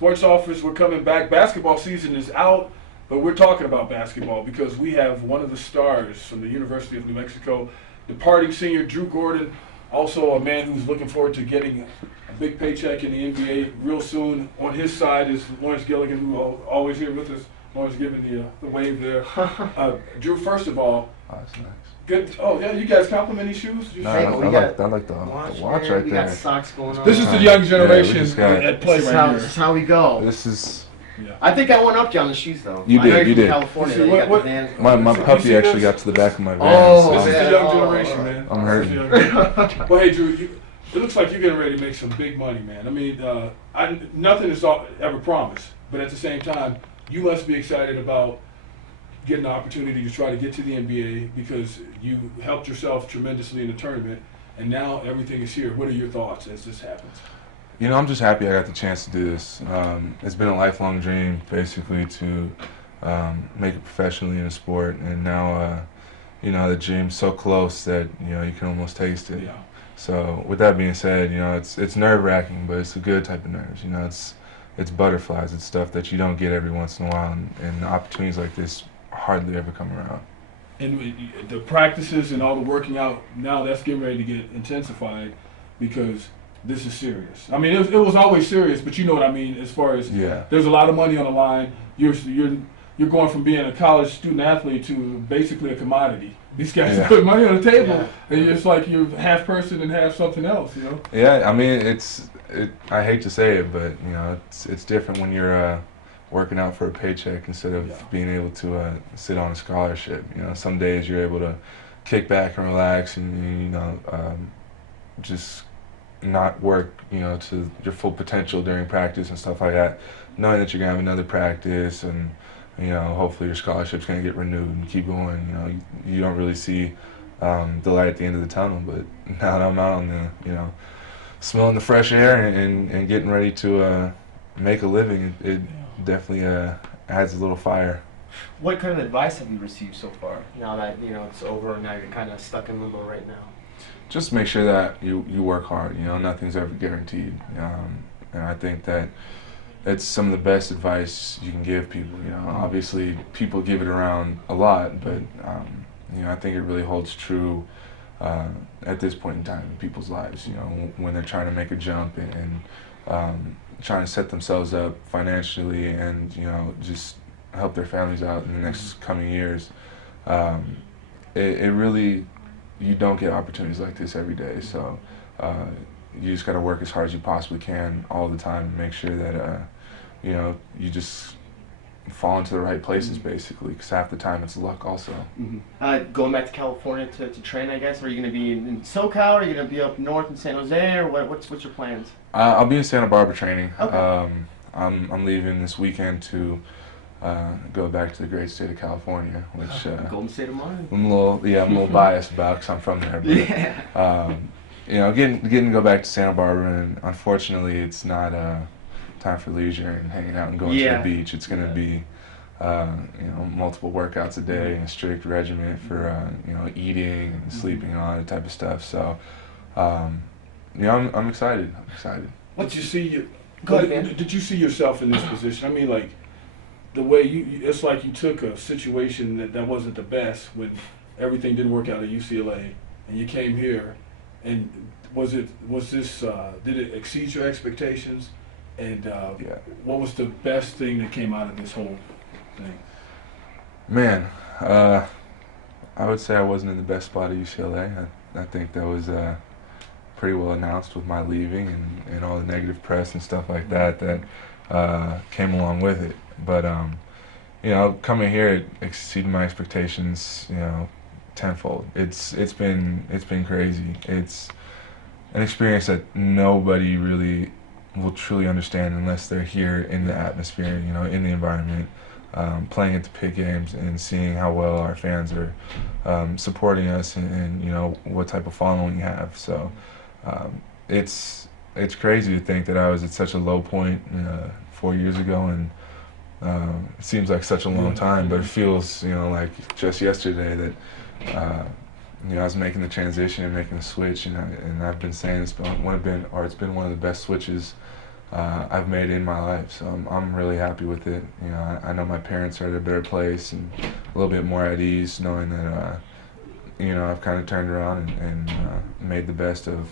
Sports Office, we're coming back. Basketball season is out, but we're talking about basketball because we have one of the stars from the University of New Mexico, departing senior Drew Gordon, also a man who's looking forward to getting a big paycheck in the NBA real soon. On his side is Lawrence Gilligan, who always here with us. Lawrence giving the wave there. Drew, first of all, Oh, that's nice. good. Oh yeah, you guys compliment these shoes? No, Hey, I we like got the watch man, right we got there. socks going on. This is the young generation just got- at play This is right how, here. this is how we go. This is Yeah. I think I went up to you on the shoes though. You I did, know you're you from did. California. You see, you got what- the Vans my going. You puppy see actually this? got to the back of my van. Oh, so This is man. the young Oh, generation, man. I'm This is the hurting. young generation. Well, hey, Drew, it looks like you're getting ready to make some big money, man. I mean, nothing is ever promised, but at the same time, you must be excited about getting the opportunity to try to get to the NBA because you helped yourself tremendously in the tournament, and now everything is here. What are your thoughts as this happens? You know, I'm just happy I got the chance to do this. It's been a lifelong dream, basically, to make it professionally in a sport, and now, you know, the dream's so close that you can almost taste it. Yeah. So, with that being said, it's nerve-wracking, but it's a good type of nerves. It's butterflies. It's stuff that you don't get every once in a while, and opportunities like this hardly ever come around. And the practices and all the working out, now that's getting ready to get intensified because this is serious. I mean, it was always serious, but you know what I mean as far as Yeah. there's a lot of money on the line. You're going from being a college student athlete to basically a commodity. These guys Yeah. put money on the table, Yeah. and it's like you're half person and half something else, you know? Yeah, I mean, I hate to say it, but it's different when you're working out for a paycheck instead of Yeah. being able to sit on a scholarship. Some days you're able to kick back and relax and just not work to your full potential during practice and stuff like that, knowing that you're gonna have another practice and hopefully your scholarship's gonna get renewed and keep going. You don't really see the light at the end of the tunnel, but now that I'm out on the smelling the fresh air and getting ready to make a living, it definitely adds a little fire. What kind of advice have you received so far? Now that it's over, and now you're kind of stuck in limbo right now. Just make sure that you work hard. Nothing's ever guaranteed, and I think that it's some of the best advice you can give people. Obviously people give it around a lot, but I think it really holds true at this point in time in people's lives. When they're trying to make a jump and trying to set themselves up financially and just help their families out in the next coming years. It really, you don't get opportunities like this every day, so you just got to work as hard as you possibly can all the time and make sure that you just fall into the right places, basically, because half the time it's luck also. Going back to California to train, I guess. Are you going to be in SoCal? Or are you going to be up north in San Jose, or what's your plans? I'll be in Santa Barbara training. Okay. I'm leaving this weekend to go back to the great state of California, which Golden State of Mind. I'm a little biased about because I'm from there. But, Yeah. getting to go back to Santa Barbara, and unfortunately, it's not time for leisure and hanging out and going to the beach. It's going to be multiple workouts a day and a strict regimen for eating and sleeping and all that type of stuff. So, I'm excited. Did you see Go ahead, man. Did you see yourself in this position? I mean, like the way it's like you took a situation that wasn't the best when everything didn't work out at UCLA, and you came here, and did it exceed your expectations? And what was the best thing that came out of this whole thing? Man, I would say I wasn't in the best spot at UCLA. I think that was pretty well announced with my leaving and all the negative press and stuff like that came along with it. But coming here, it exceeded my expectations, tenfold. It's been crazy. It's an experience that nobody really will truly understand unless they're here in the atmosphere, in the environment, playing at the pit games and seeing how well our fans are supporting us and what type of following we have. So it's crazy to think that I was at such a low point 4 years ago, and it seems like such a long time, but it feels like just yesterday that I was making the transition and making the switch, and I've been saying it's been one of the best switches I've made in my life. So I'm really happy with it. You know, I know my parents are at a better place and a little bit more at ease, knowing that you know, I've kind of turned around and made the best of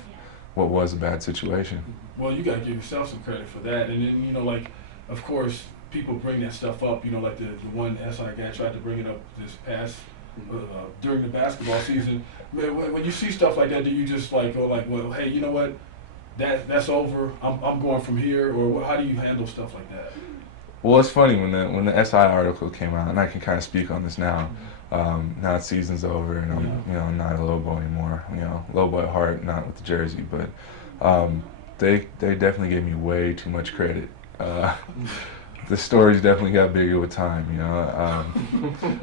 what was a bad situation. Well, you gotta give yourself some credit for that. And then, you know, like, of course, people bring that stuff up. You know, like the one SI guy tried to bring it up this past during the basketball season. Man, when you see stuff like that, do you just like go like, well, hey, you know what? That's over. I'm going from here. Or how do you handle stuff like that? Well, it's funny when the SI article came out, and I can kind of speak on this now. Now that season's over, and I'm not a Lobo anymore. You know, Lobo at heart, not with the jersey, but they definitely gave me way too much credit. The stories definitely got bigger with time. You know,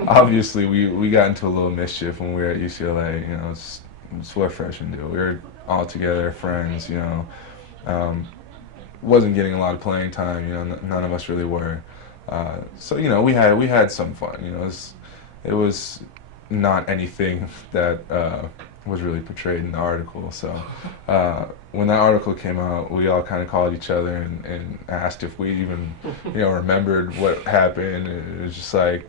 obviously we got into a little mischief when we were at UCLA. You know, it's what freshmen do. We were all together, friends. You know, wasn't getting a lot of playing time. You know, none of us really were. So you know, we had some fun. You know, it was not anything that was really portrayed in the article. So when that article came out, we all kind of called each other and asked if we even, you know, remembered what happened. It was just like,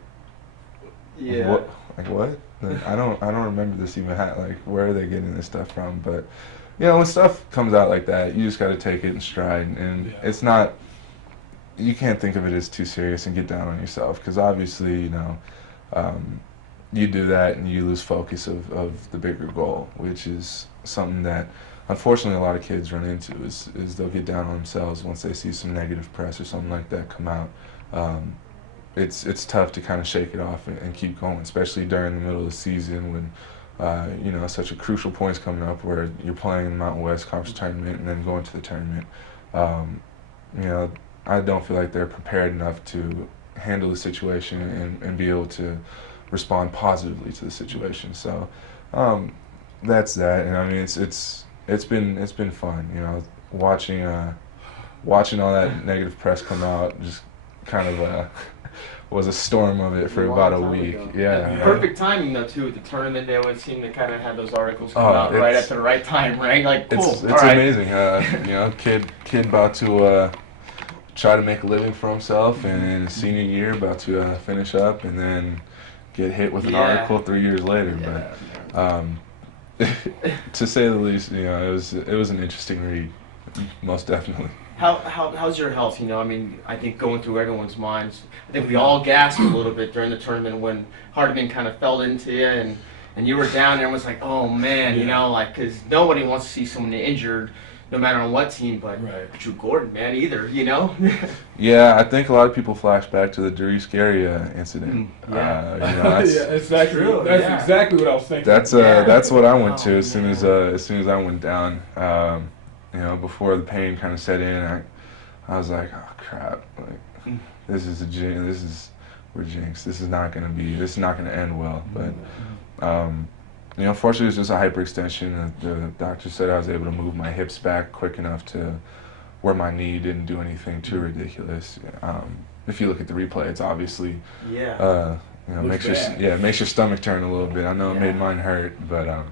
what? Like what? Like, I don't remember this even like where are they getting this stuff from? But you know, when stuff comes out like that, you just got to take it in stride, and it's not. You can't think of it as too serious and get down on yourself, because obviously, you know. You do that and you lose focus of the bigger goal, which is something that unfortunately a lot of kids run into is they'll get down on themselves once they see some negative press or something like that come out. It's tough to kind of shake it off and keep going, especially during the middle of the season when you know, such a crucial point's coming up where you're playing in the Mountain West Conference tournament and then going to the tournament. You know, I don't feel like they're prepared enough to handle the situation and be able to respond positively to the situation. So that's that. And I mean, it's been fun. You know, watching all that negative press come out just kind of was a storm of it for about a week. Yeah. Perfect timing though too. At the tournament, they always seem to kind of have those articles come out right at the right time, right? Like cool. It's amazing. You know, kid about to try to make a living for himself, and his senior year about to finish up, and then get hit with an article 3 years later. But to say the least, you know, it was an interesting read, most definitely. How's your health? You know, I mean, I think going through everyone's minds. I think we all gasped a little bit during the tournament when Hardiman kind of fell into you, and you were down, and everyone's like, oh man, you know, like, because nobody wants to see someone injured, no matter on what team, but Drew Gordon, man, either, you know? Yeah, I think a lot of people flash back to the Darius Gary incident. You know, that's exactly exactly what I was thinking. That's what I went to as soon as I went down. You know, before the pain kind of set in, I was like, oh crap, like this is we're jinxed. This is not gonna end well. But you know, fortunately, it was just a hyperextension. The doctor said I was able to move my hips back quick enough to where my knee didn't do anything too ridiculous. If you look at the replay, it's obviously, you know, makes your stomach turn a little bit. I know it made mine hurt, but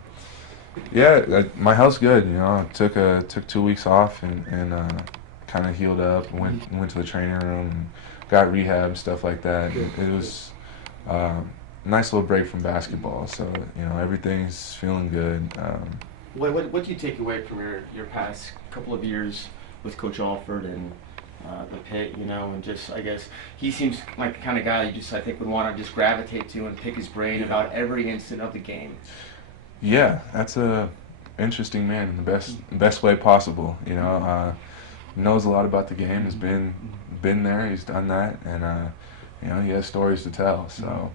my health's good. You know, I took 2 weeks off and kind of healed up. Went to the training room, and got rehab and stuff like that. It was. Nice little break from basketball, so you know, everything's feeling good. What do you take away from your past couple of years with Coach Alford and the Pit? You know, and just I guess he seems like the kind of guy you just I think would want to just gravitate to and pick his brain about every instant of the game. Yeah, that's a interesting man in the best way possible. You know, knows a lot about the game. Has been there. He's done that, and you know, he has stories to tell. So.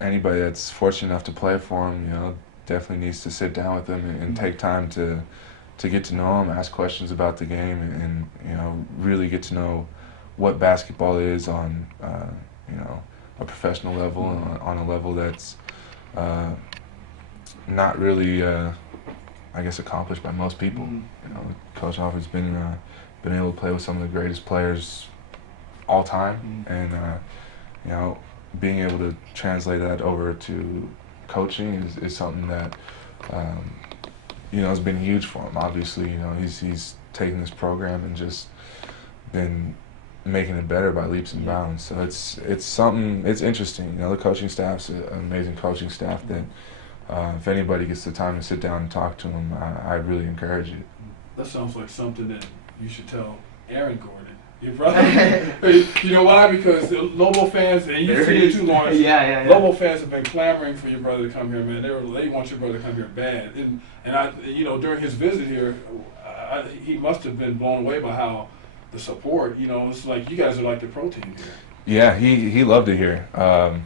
Anybody that's fortunate enough to play for him, you know, definitely needs to sit down with him and take time to get to know him, ask questions about the game, and you know, really get to know what basketball is on you know, a professional level and on a level that's not really I guess accomplished by most people. You know, Coach Alford's been able to play with some of the greatest players all time, and you know, being able to translate that over to coaching is something that you know, has been huge for him. Obviously, you know, he's taken this program and just been making it better by leaps and bounds. So it's something. It's interesting. The coaching staff's an amazing coaching staff that if anybody gets the time to sit down and talk to them, I really encourage it. That sounds like something that you should tell Aaron Gordon, your brother. You know why? Because the Lobo fans, and you've seen it too, Lawrence. Yeah. Lobo fans have been clamoring for your brother to come here, man. They want your brother to come here bad. And I, during his visit here, he must have been blown away by how the support. It's like you guys are like the pro team here. Yeah, he loved it here. I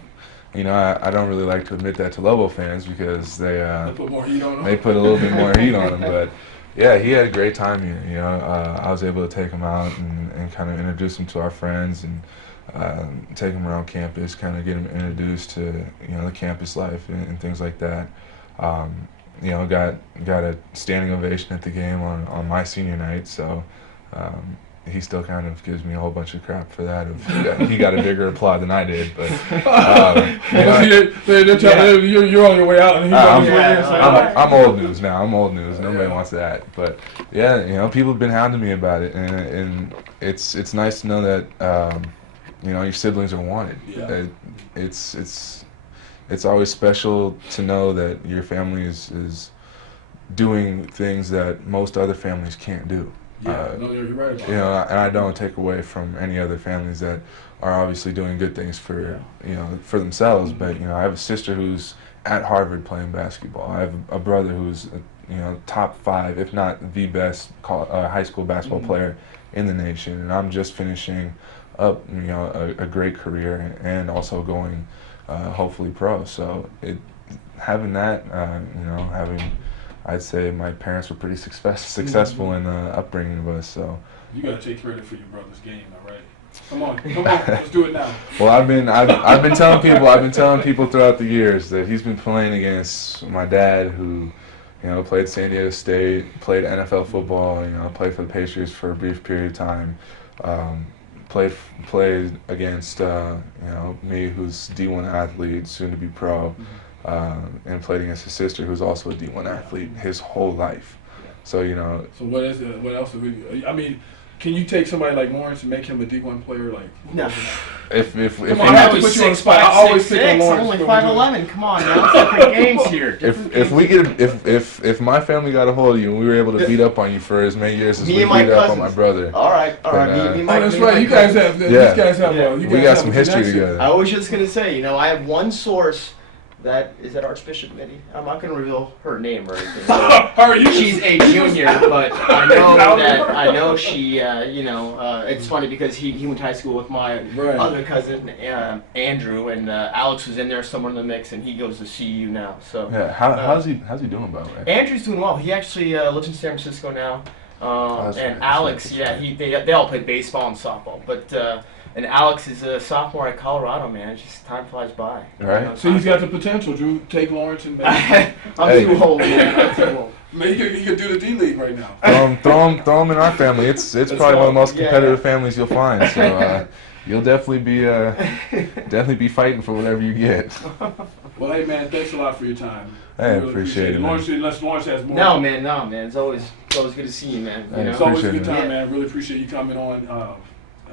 don't really like to admit that to Lobo fans because they put more heat on him. They put a little bit more heat on him, but yeah, he had a great time here. I was able to take him out and kind of introduce him to our friends and take him around campus, kind of get him introduced to the campus life and things like that. Got a standing ovation at the game on my senior night, so. He still kind of gives me a whole bunch of crap for that. He got a bigger applaud than I did, but you're on your way out. And I'm old news now. I'm old news. Nobody wants that. But yeah, people have been hounding me about it, and it's nice to know that your siblings are wanted. Yeah. It's always special to know that your family is doing things that most other families can't do. Yeah, no, you're right about that. And I don't take away from any other families that are obviously doing good things for for themselves. But I have a sister who's at Harvard playing basketball. I have a brother who's top 5, if not the best high school basketball player in the nation, and I'm just finishing up a great career and also going hopefully pro. So having that having. I'd say my parents were pretty successful in the upbringing of us. So you gotta take credit for your brother's game, all right? Come on, let's do it now. Well, I've been telling people throughout the years that he's been playing against my dad, who played San Diego State, played NFL football, played for the Patriots for a brief period of time, played against me, who's D1 athlete, soon to be pro. And played against his sister, who's also a D1 athlete, his whole life. So So what is it? What else? Can you take somebody like Lawrence and make him a D1 player? Like no. If Come on, I have to put you on the spot. I always pick on I'm Lawrence. only 5'11". Come on, now. Different games here. if my family got a hold of you and we were able to beat up on you for as many years as we beat up on my brother. All right. That's right. You guys have. These guys have. We got some history together. I was just gonna say, I have one source. That is that Archbishop Mitty. I'm not going to reveal her name or anything. She's a junior, but I know she. It's funny because he went to high school with my other cousin Andrew, and Alex was in there somewhere in the mix, and he goes to CU now. So yeah, how's he doing, by the way? Andrew's doing well. He actually lives in San Francisco now. And Alex, they all play baseball and softball, but. And Alex is a sophomore at Colorado, man. It's just time flies by. Right. So he's got the potential, Drew. Take Lawrence and make I'm too old, man. I'm too old. Man, he could do the D League right now. Throw him in our family. It's probably one of the most competitive families you'll find. So you'll definitely be fighting for whatever you get. Well, hey man, thanks a lot for your time. Hey, really appreciate it. Lawrence has more. No, man. It's always good to see you, man. It's always a good time, man. Really appreciate you coming on.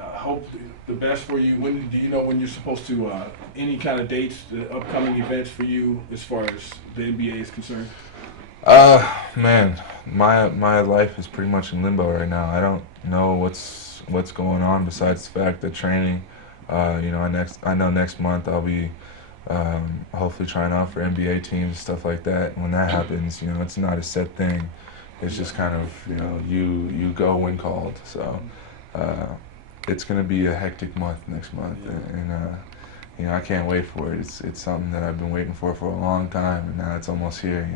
I hope the best for you. When do you know when you're supposed to? Any kind of dates, the upcoming events for you as far as the NBA is concerned? Man, my life is pretty much in limbo right now. I don't know what's going on besides the fact that training. I know next month I'll be hopefully trying out for NBA teams and stuff like that. When that happens, it's not a set thing. It's just kind of you go when called. So. It's going to be a hectic month next month, and I can't wait for it. It's something that I've been waiting for a long time, and now it's almost here.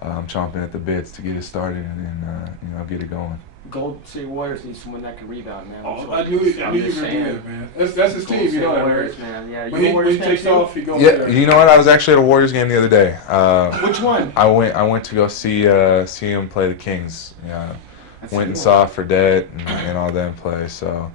I'm chomping at the bits to get it started and get it going. Golden State Warriors need someone that can rebound, man. Oh, I knew you were going to do that, man. That's his team, Warriors, man. Yeah, when he takes off, he goes there. Yeah, you know what? I was actually at a Warriors game the other day. Which one? I went to go see him play the Kings. Went and saw Fredette and all them play. So,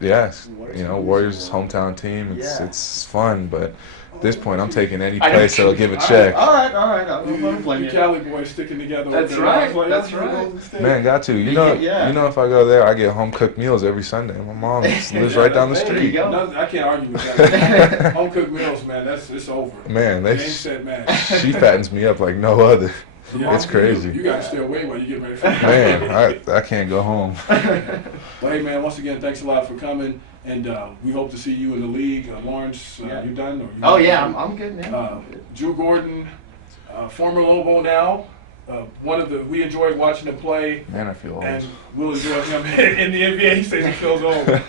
Yes, Warriors you know, are Warriors' losing, hometown team. Yeah. It's fun, but at this point, I'm taking any I know. place that'll give a All right. check. All right. I don't blame You you. Cali boys sticking together. That's over there. I was right, like, that's okay, right. Golden State. Man, got to. Yeah. You know, if I go there, I get home cooked meals every Sunday. My mom lives right down the Hey, There you street. go. nothing- I can't argue with that. Home cooked meals, man. It's over. Man, Game set match. she fattens me up like no other. Yeah, It's crazy. You gotta stay away while you get ready for the Man, I can't go home. Well, hey, man, once again, thanks a lot for coming, and we hope to see you in the league. Lawrence, Yeah. you done? Or you Oh yeah, I'm good, man. Drew Gordon, former Lobo now. We enjoyed watching him play, Man, I feel and old. we'll enjoy him in the NBA. He says he feels old.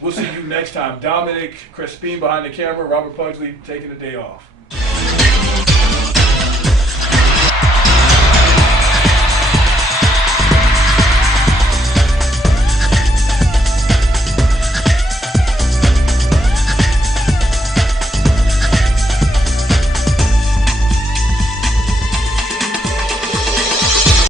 We'll see you next time. Dominic Crespin behind the camera, Robert Pugsley taking the day off.